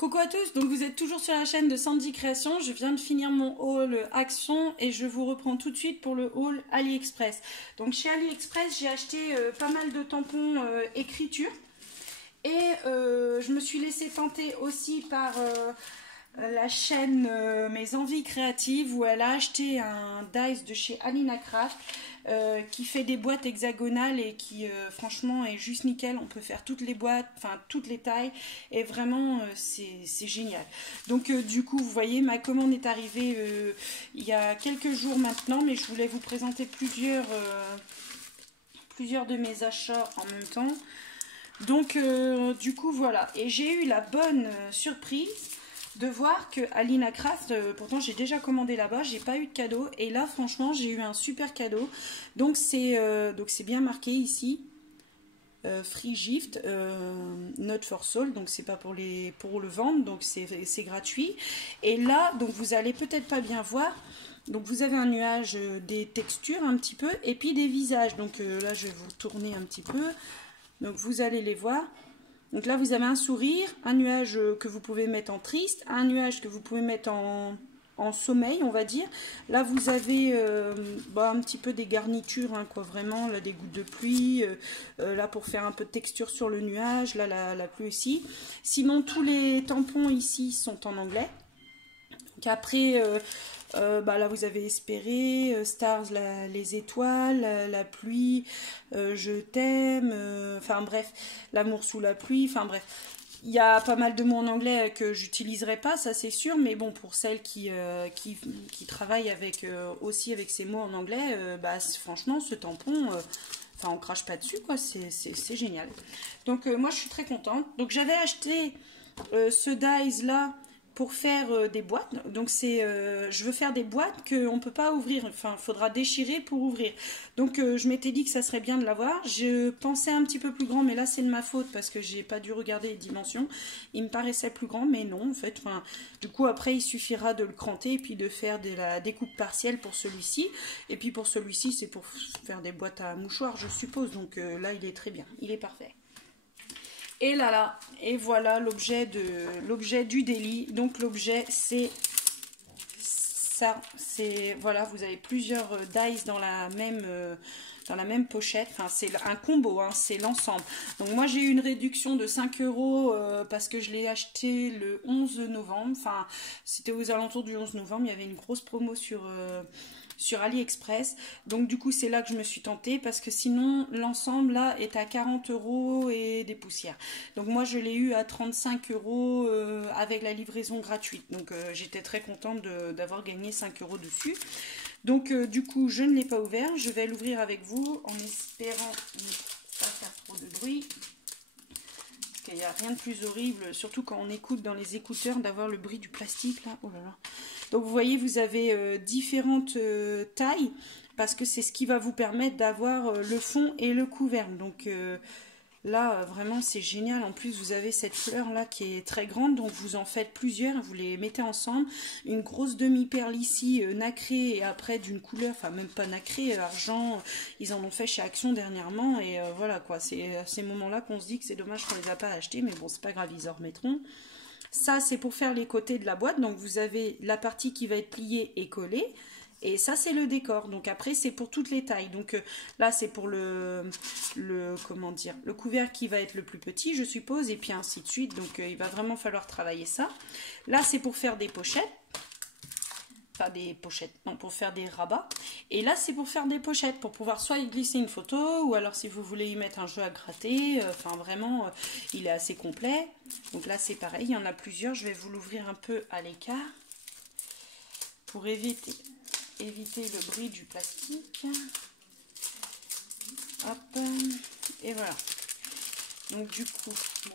Coucou à tous, donc vous êtes toujours sur la chaîne de Sandy Création. Je viens de finir mon haul Action et je vous reprends tout de suite pour le haul AliExpress. Donc chez AliExpress, j'ai acheté pas mal de tampons écriture et je me suis laissée tenter aussi par la chaîne Mes Envies Créatives où elle a acheté un dice de chez Alina Craft qui fait des boîtes hexagonales et qui franchement est juste nickel. On peut faire toutes les boîtes, enfin toutes les tailles et vraiment c'est génial. Donc du coup vous voyez ma commande est arrivée il y a quelques jours maintenant, mais je voulais vous présenter plusieurs de mes achats en même temps. Donc du coup voilà, et j'ai eu la bonne surprise de voir que Alina Craft, pourtant j'ai déjà commandé là-bas, j'ai pas eu de cadeau et là franchement j'ai eu un super cadeau. Donc c'est bien marqué ici free gift, not for sold, donc c'est pas pour le vendre, donc c'est gratuit. Et là donc vous allez peut-être pas bien voir. Donc vous avez un nuage des textures un petit peu et puis des visages. Donc là je vais vous tourner un petit peu. Donc vous allez les voir. Donc là, vous avez un sourire, un nuage que vous pouvez mettre en triste, un nuage que vous pouvez mettre en sommeil, on va dire. Là, vous avez un petit peu des garnitures, hein, quoi, vraiment, là, des gouttes de pluie, là, pour faire un peu de texture sur le nuage, là, la pluie aussi. Sinon, tous les tampons ici sont en anglais. Donc après... là vous avez espéré, stars, les étoiles, la pluie, je t'aime, enfin bref, l'amour sous la pluie, enfin bref. Il y a pas mal de mots en anglais que j'utiliserai pas, ça c'est sûr, mais bon, pour celles qui travaillent aussi avec ces mots en anglais, franchement ce tampon, on crache pas dessus, quoi, c'est génial. Donc moi je suis très contente. Donc j'avais acheté ce dies là pour faire des boîtes. Donc je veux faire des boîtes qu'on ne peut pas ouvrir, enfin il faudra déchirer pour ouvrir. Donc je m'étais dit que ça serait bien de l'avoir. Je pensais un petit peu plus grand, mais là c'est de ma faute parce que j'ai pas dû regarder les dimensions. Il me paraissait plus grand, mais non en fait. Du coup après il suffira de le cranter et puis de faire de la découpe partielle pour celui-ci. Et puis pour celui-ci c'est pour faire des boîtes à mouchoirs je suppose. Donc là il est très bien, il est parfait. Et là, et voilà l'objet du délit. Donc l'objet c'est ça, voilà, vous avez plusieurs dice dans la même pochette. Enfin c'est un combo, hein, c'est l'ensemble. Donc moi j'ai eu une réduction de 5 € parce que je l'ai acheté le 11 novembre. Enfin c'était aux alentours du 11 novembre, il y avait une grosse promo sur AliExpress. Donc du coup c'est là que je me suis tentée parce que sinon l'ensemble là est à 40 € et des poussières. Donc moi je l'ai eu à 35 € avec la livraison gratuite. Donc j'étais très contente d'avoir gagné 5 € dessus. Donc du coup je ne l'ai pas ouvert. Je vais l'ouvrir avec vous en espérant ne pas faire trop de bruit. Parce qu'il n'y a rien de plus horrible, surtout quand on écoute dans les écouteurs, d'avoir le bruit du plastique là. Oh là là. Donc vous voyez, vous avez différentes tailles parce que c'est ce qui va vous permettre d'avoir le fond et le couvercle. Donc là, vraiment, c'est génial. En plus, vous avez cette fleur là qui est très grande, donc vous en faites plusieurs, vous les mettez ensemble. Une grosse demi-perle ici, nacrée, et après d'une couleur, enfin même pas nacrée, argent. Ils en ont fait chez Action dernièrement, et voilà quoi. C'est à ces moments-là qu'on se dit que c'est dommage qu'on les a pas achetés, mais bon, c'est pas grave, ils en remettront. Ça, c'est pour faire les côtés de la boîte. Donc, vous avez la partie qui va être pliée et collée. Et ça, c'est le décor. Donc, après, c'est pour toutes les tailles. Donc, là, c'est pour le couvercle qui va être le plus petit, je suppose. Et puis, ainsi de suite. Donc, il va vraiment falloir travailler ça. Là, c'est pour faire des pochettes. Enfin, des pochettes. Non, pour faire des rabats. Et là, c'est pour faire des pochettes. Pour pouvoir soit y glisser une photo. Ou alors, si vous voulez y mettre un jeu à gratter. Enfin, vraiment, il est assez complet. Donc là, c'est pareil. Il y en a plusieurs. Je vais vous l'ouvrir un peu à l'écart. Pour éviter le bruit du plastique. Hop. Et voilà. Donc du coup,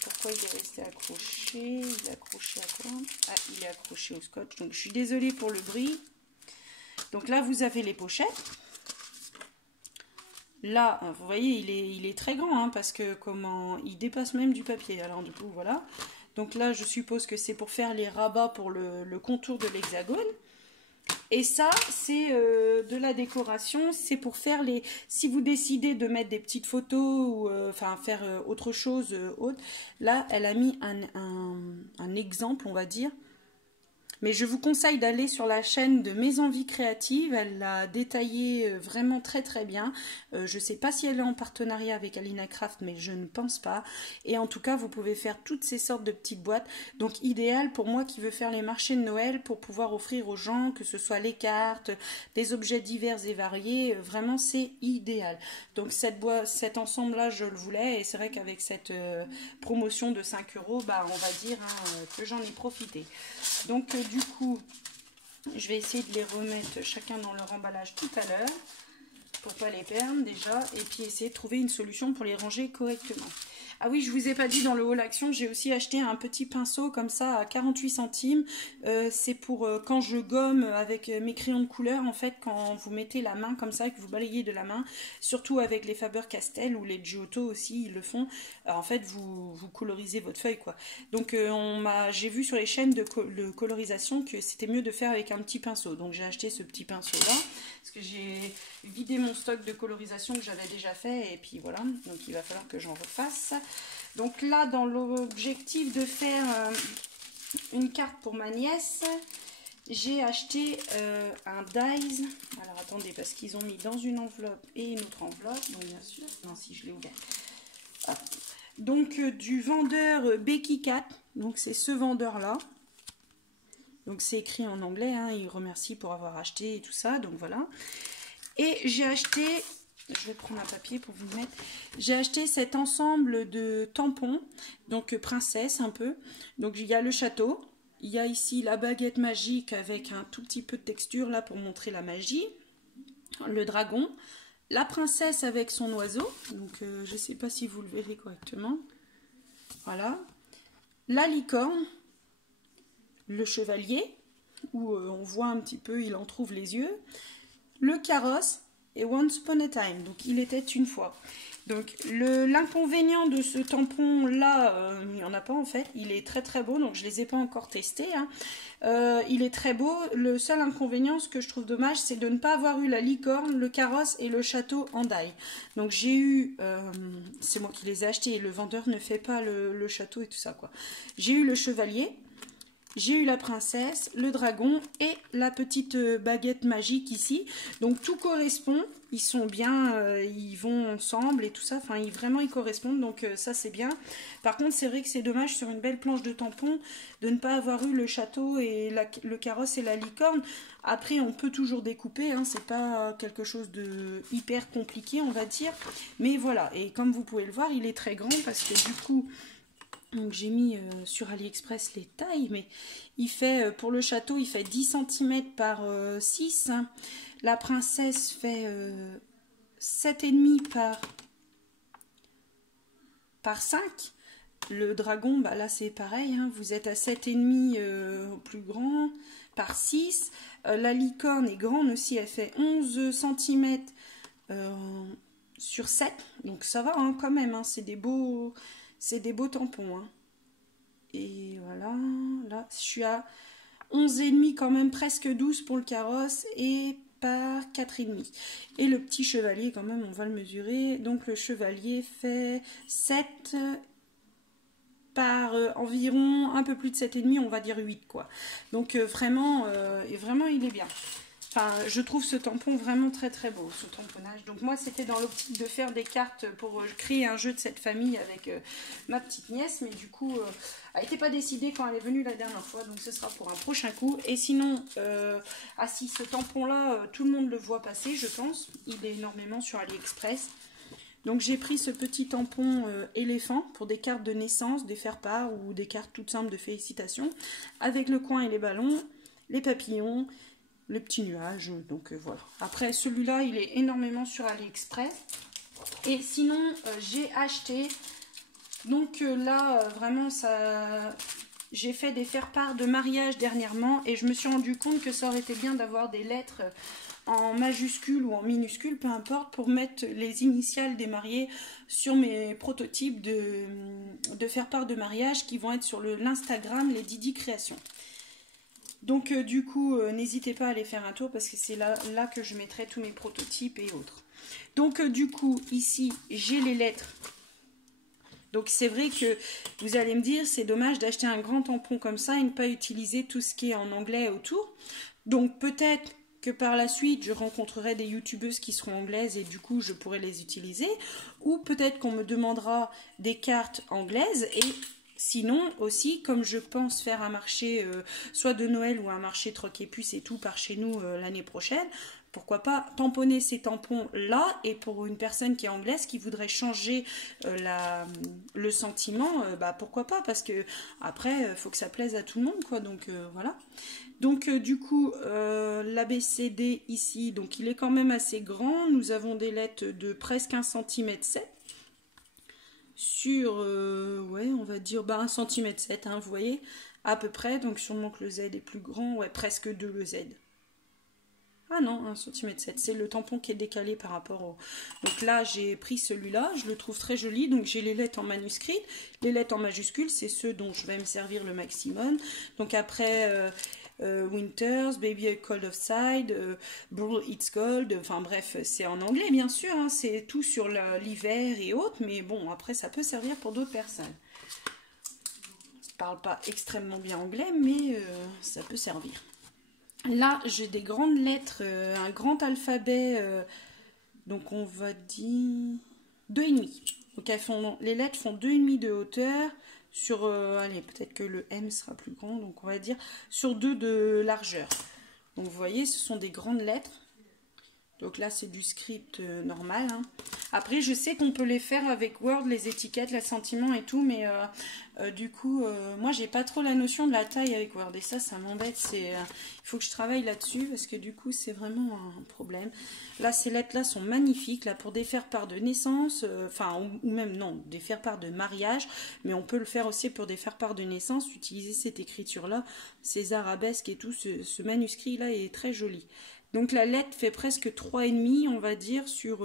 pourquoi il est resté accroché? Il est accroché à quoi? Ah, il est accroché au scotch. Donc je suis désolée pour le bruit. Donc là, vous avez les pochettes. Là, vous voyez, il est très grand, hein, parce que il dépasse même du papier. Alors du coup, voilà. Donc là, je suppose que c'est pour faire les rabats pour le contour de l'hexagone. Et ça, c'est de la décoration, c'est pour faire les... Si vous décidez de mettre des petites photos ou faire autre chose autre, là, elle a mis un exemple, on va dire. Mais je vous conseille d'aller sur la chaîne de Mes Envies Créatives. Elle l'a détaillé vraiment très très bien. Je ne sais pas si elle est en partenariat avec Alina Craft, mais je ne pense pas. Et en tout cas, vous pouvez faire toutes ces sortes de petites boîtes. Donc idéal pour moi qui veux faire les marchés de Noël pour pouvoir offrir aux gens, que ce soit les cartes, des objets divers et variés. Vraiment, c'est idéal. Donc cet ensemble-là, je le voulais. Et c'est vrai qu'avec cette promotion de 5 €, bah, on va dire que j'en ai profité. Donc du coup, je vais essayer de les remettre chacun dans leur emballage tout à l'heure pour pas les perdre déjà et puis essayer de trouver une solution pour les ranger correctement. Ah oui, je vous ai pas dit dans le haul action, j'ai aussi acheté un petit pinceau comme ça à 48 centimes. C'est pour quand je gomme avec mes crayons de couleur, en fait, quand vous mettez la main comme ça, que vous balayez de la main, surtout avec les Faber-Castell ou les Giotto aussi, ils le font. En fait, vous colorisez votre feuille, quoi. Donc, j'ai vu sur les chaînes de colorisation que c'était mieux de faire avec un petit pinceau. Donc, j'ai acheté ce petit pinceau-là parce que j'ai vidé mon stock de colorisation que j'avais déjà fait et puis voilà. Donc, il va falloir que j'en refasse. Donc là, dans l'objectif de faire une carte pour ma nièce, j'ai acheté un dies. Alors attendez, parce qu'ils ont mis dans une enveloppe et une autre enveloppe. Donc bien sûr, non, si je l'ai ouvert. Hop. Donc du vendeur Becky Cat. Donc c'est ce vendeur-là. Donc c'est écrit en anglais, hein, il remercie pour avoir acheté et tout ça. Donc voilà. Et j'ai acheté... Je vais prendre un papier pour vous le mettre. J'ai acheté cet ensemble de tampons, donc princesse un peu. Donc il y a le château, il y a ici la baguette magique avec un tout petit peu de texture là pour montrer la magie. Le dragon, la princesse avec son oiseau, donc je ne sais pas si vous le verrez correctement. Voilà. La licorne, le chevalier, où on voit un petit peu, il en trouve les yeux. Le carrosse. Et Once Upon a Time, donc il était une fois. Donc l'inconvénient de ce tampon là, il n'y en a pas en fait, il est très très beau, donc je ne les ai pas encore testés. Hein. Il est très beau, le seul inconvénient, ce que je trouve dommage, c'est de ne pas avoir eu la licorne, le carrosse et le château en die. Donc j'ai eu, c'est moi qui les ai achetés, et le vendeur ne fait pas le château et tout ça, quoi. J'ai eu le chevalier. J'ai eu la princesse, le dragon et la petite baguette magique ici. Donc tout correspond, ils sont bien, ils vont ensemble et tout ça. Enfin, vraiment ils correspondent, donc ça c'est bien. Par contre, c'est vrai que c'est dommage sur une belle planche de tampon de ne pas avoir eu le château et le carrosse et la licorne. Après, on peut toujours découper, hein, c'est pas quelque chose de hyper compliqué, on va dire. Mais voilà, et comme vous pouvez le voir, il est très grand parce que du coup... Donc j'ai mis sur AliExpress les tailles, mais il fait, pour le château, il fait 10 cm par 6. La princesse fait 7,5 par 5. Le dragon, bah là c'est pareil, hein, vous êtes à 7,5 au plus grand, par 6. La licorne est grande aussi, elle fait 11 cm sur 7. Donc ça va hein, quand même, hein, c'est des beaux tampons. Hein. Et voilà, là je suis à 11,5 quand même, presque 12 pour le carrosse et par 4,5. Et le petit chevalier quand même, on va le mesurer. Donc le chevalier fait 7 par environ un peu plus de 7,5, on va dire 8 quoi. Donc vraiment il est bien. Enfin, je trouve ce tampon vraiment très très beau, ce tamponnage. Donc moi, c'était dans l'optique de faire des cartes pour créer un jeu de cette famille avec ma petite nièce. Mais du coup, elle n'était pas décidée quand elle est venue la dernière fois. Donc ce sera pour un prochain coup. Et sinon, si ce tampon-là, tout le monde le voit passer, je pense. Il est énormément sur AliExpress. Donc j'ai pris ce petit tampon éléphant pour des cartes de naissance, des faire-part ou des cartes toutes simples de félicitations. Avec le coin et les ballons, les papillons... le petit nuage, donc voilà. Après, celui-là, il est énormément sur AliExpress. Et sinon, j'ai acheté... Donc là, vraiment, ça... j'ai fait des faire-part de mariage dernièrement. Et je me suis rendu compte que ça aurait été bien d'avoir des lettres en majuscules ou en minuscules, peu importe, pour mettre les initiales des mariés sur mes prototypes de faire-part de mariage qui vont être sur l'Instagram, les Didi Créations. Donc du coup, n'hésitez pas à aller faire un tour parce que c'est là que je mettrai tous mes prototypes et autres. Donc du coup, ici, j'ai les lettres. Donc c'est vrai que vous allez me dire, c'est dommage d'acheter un grand tampon comme ça et ne pas utiliser tout ce qui est en anglais autour. Donc peut-être que par la suite, je rencontrerai des youtubeuses qui seront anglaises et du coup, je pourrai les utiliser. Ou peut-être qu'on me demandera des cartes anglaises et sinon aussi, comme je pense faire un marché soit de Noël ou un marché troc et puce et tout par chez nous l'année prochaine, pourquoi pas tamponner ces tampons là, et pour une personne qui est anglaise qui voudrait changer le sentiment, bah pourquoi pas, parce que après faut que ça plaise à tout le monde quoi, donc voilà. Donc du coup l'ABCD ici, donc il est quand même assez grand, nous avons des lettres de presque 1 cm 7 sur ouais on va dire 1 cm 7 hein, vous voyez à peu près, donc sûrement que le Z est plus grand, ouais presque 2 le Z. Ah non, 1 cm 7, c'est le tampon qui est décalé par rapport au... Donc là, j'ai pris celui-là, je le trouve très joli. Donc j'ai les lettres en manuscrit. Les lettres en majuscules, c'est ceux dont je vais me servir le maximum. Donc après, Winters, Baby a Cold of Side, Blue It's Cold, enfin bref, c'est en anglais bien sûr, hein, c'est tout sur l'hiver et autres, mais bon, après ça peut servir pour d'autres personnes. Je ne parle pas extrêmement bien anglais, mais ça peut servir. Là, j'ai des grandes lettres, un grand alphabet, donc on va dire 2,5. Donc les lettres font 2,5 de hauteur sur, allez, peut-être que le M sera plus grand, donc on va dire sur 2 de largeur. Donc vous voyez, ce sont des grandes lettres. Donc là, c'est du script normal. Hein. Après, je sais qu'on peut les faire avec Word, les étiquettes, l'assentiment et tout, mais du coup, moi, j'ai pas trop la notion de la taille avec Word. Et ça m'embête. Il faut que je travaille là-dessus parce que du coup, c'est vraiment un problème. Là, ces lettres-là sont magnifiques. Là, pour des faire-part de naissance, enfin, ou même, non, des faire-part de mariage, mais on peut le faire aussi pour des faire-part de naissance, utiliser cette écriture-là, ces arabesques et tout. Ce manuscrit-là est très joli. Donc la lettre fait presque 3,5 on va dire sur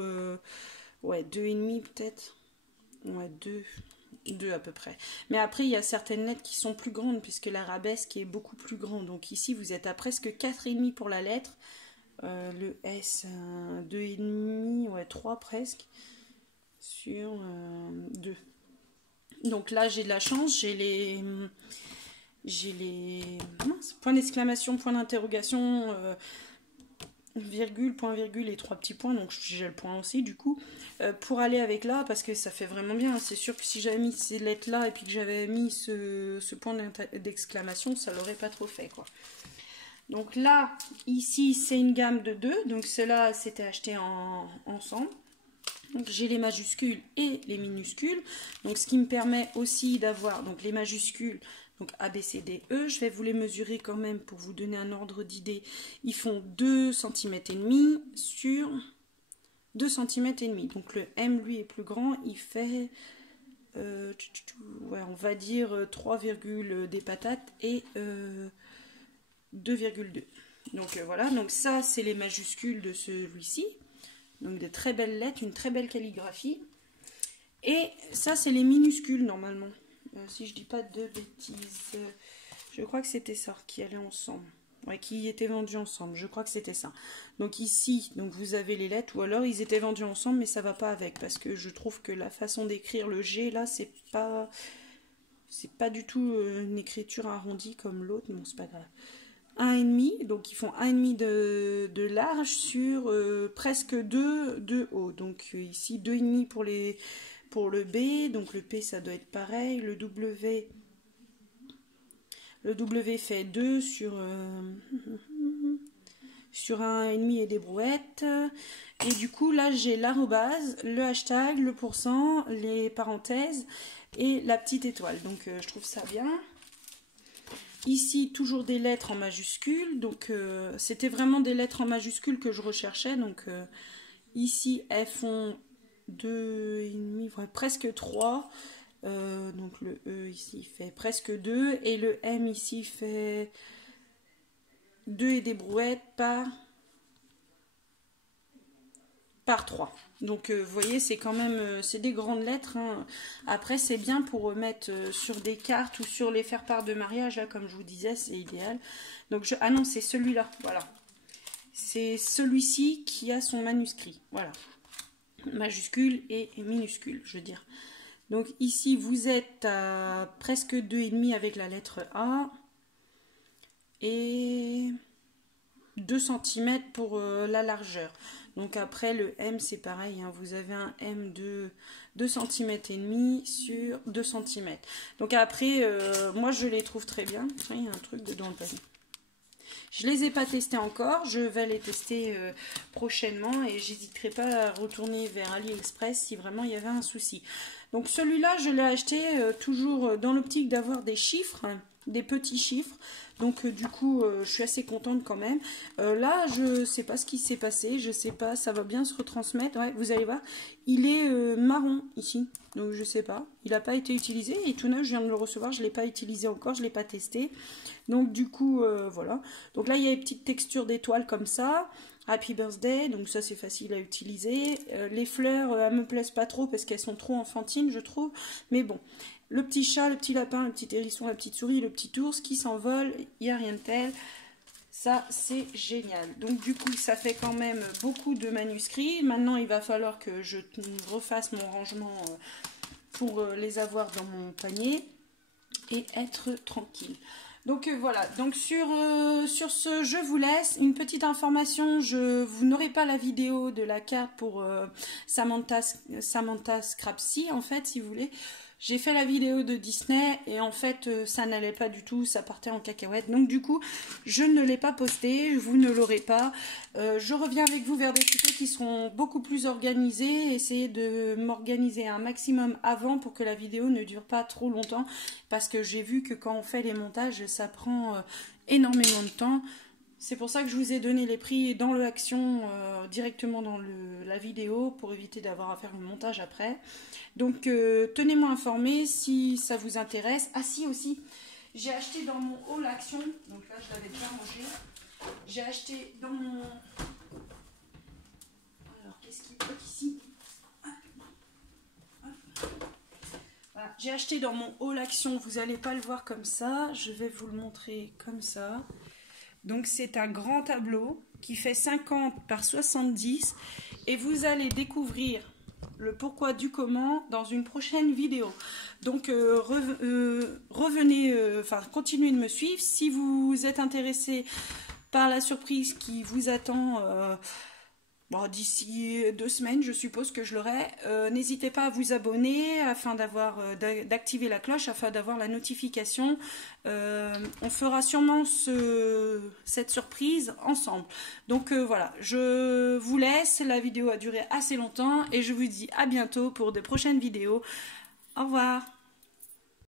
ouais 2,5 peut-être, ouais 2 à peu près. Mais après il y a certaines lettres qui sont plus grandes puisque l'arabesque est beaucoup plus grand. Donc ici vous êtes à presque 4,5 pour la lettre. Le S 2,5, ouais 3 presque sur 2. Donc là j'ai de la chance, j'ai les points d'exclamation, point d'interrogation, virgule, point virgule et 3 petits points, donc j'ai le point aussi du coup, pour aller avec là, parce que ça fait vraiment bien. C'est sûr que si j'avais mis ces lettres là et puis que j'avais mis ce point d'exclamation, ça l'aurait pas trop fait quoi. Donc là, ici c'est une gamme de 2, donc cela c'était acheté ensemble. Donc j'ai les majuscules et les minuscules, donc ce qui me permet aussi d'avoir donc les majuscules. Donc A, B, C, D, E, je vais vous les mesurer quand même pour vous donner un ordre d'idée. Ils font 2,5 cm sur 2,5 cm. Donc le M, lui, est plus grand. Il fait, ouais, on va dire 3, des patates et 2,2. Donc voilà, donc ça, c'est les majuscules de celui-ci. Donc des très belles lettres, une très belle calligraphie. Et ça, c'est les minuscules, normalement. Si je dis pas de bêtises, je crois que c'était ça qui allait ensemble, ouais, qui étaient vendus ensemble, je crois que c'était ça. Donc ici, donc vous avez les lettres, ou alors ils étaient vendus ensemble mais ça va pas avec, parce que je trouve que la façon d'écrire le G là, c'est pas du tout une écriture arrondie comme l'autre, mais bon c'est pas grave. 1,5, donc ils font 1,5 de large sur presque 2 de haut, donc ici 2,5 pour le B, donc le P ça doit être pareil, le W fait 2 sur 1,5 et des brouettes. Et du coup là j'ai l'arrobase, le hashtag, le pourcent, les parenthèses et la petite étoile, donc je trouve ça bien. Ici toujours des lettres en majuscules, donc c'était vraiment des lettres en majuscules que je recherchais, donc ici elles font 2,5, ouais, presque 3, donc le E ici fait presque 2 et le M ici fait 2 et des brouettes par 3. Donc vous voyez, c'est quand même c'est des grandes lettres, hein. Après c'est bien pour mettre sur des cartes ou sur les faire-part de mariage, là, comme je vous disais, c'est idéal. Donc ah non, c'est celui-là, voilà. C'est celui-ci qui a son manuscrit, voilà. Majuscule et minuscule, je veux dire. Donc ici, vous êtes à presque 2,5 avec la lettre A. Et 2 cm pour la largeur. Donc après, le M, c'est pareil. Hein, vous avez un M de 2 cm et demi sur 2 cm. Donc après, moi, je les trouve très bien. Il y a un truc dedans le panier. Je ne les ai pas testés encore, je vais les tester prochainement et j'hésiterai pas à retourner vers AliExpress si vraiment il y avait un souci. Donc celui-là, je l'ai acheté toujours dans l'optique d'avoir des chiffres, des petits chiffres. Donc du coup, je suis assez contente quand même. Là, je sais pas ce qui s'est passé, je sais pas, ça va bien se retransmettre. Ouais, vous allez voir, il est marron ici, donc je sais pas. Il n'a pas été utilisé, et tout neuf, je viens de le recevoir, je ne l'ai pas utilisé encore, je ne l'ai pas testé. Donc du coup, voilà. Donc là, il y a une petite texture d'étoiles comme ça. Happy Birthday, donc ça c'est facile à utiliser. Les fleurs, elles me plaisent pas trop parce qu'elles sont trop enfantines, je trouve. Mais bon, le petit chat, le petit lapin, le petit hérisson, la petite souris, le petit ours qui s'envole, il n'y a rien de tel. Ça, c'est génial. Donc du coup, ça fait quand même beaucoup de manuscrits. Maintenant, il va falloir que je refasse mon rangement pour les avoir dans mon panier et être tranquille. Donc voilà, donc sur ce, je vous laisse une petite information. Vous n'aurez pas la vidéo de la carte pour Samantha Scrapsy, en fait, si vous voulez. J'ai fait la vidéo de Disney et en fait, ça n'allait pas du tout, ça partait en cacahuète. Donc du coup, je ne l'ai pas posté, vous ne l'aurez pas. Je reviens avec vous vers des tutos qui seront beaucoup plus organisés. Essayez de m'organiser un maximum avant pour que la vidéo ne dure pas trop longtemps. Parce que j'ai vu que quand on fait les montages, ça prend énormément de temps. C'est pour ça que je vous ai donné les prix dans le Action directement dans la vidéo pour éviter d'avoir à faire le montage après. Donc tenez-moi informé si ça vous intéresse. Ah si aussi, j'ai acheté dans mon haul Action, donc là je l'avais déjà rangé. J'ai acheté dans mon... Alors qu'est-ce qu'il bloque ici? Voilà. J'ai acheté dans mon haul Action, vous n'allez pas le voir comme ça, je vais vous le montrer comme ça. Donc c'est un grand tableau qui fait 50 par 70 et vous allez découvrir le pourquoi du comment dans une prochaine vidéo. Donc continuez de me suivre. Si vous êtes intéressé par la surprise qui vous attend d'ici 2 semaines, je suppose que je l'aurai. N'hésitez pas à vous abonner afin d'activer la cloche afin d'avoir la notification. On fera sûrement cette surprise ensemble. Donc voilà, je vous laisse. La vidéo a duré assez longtemps et je vous dis à bientôt pour de prochaines vidéos. Au revoir.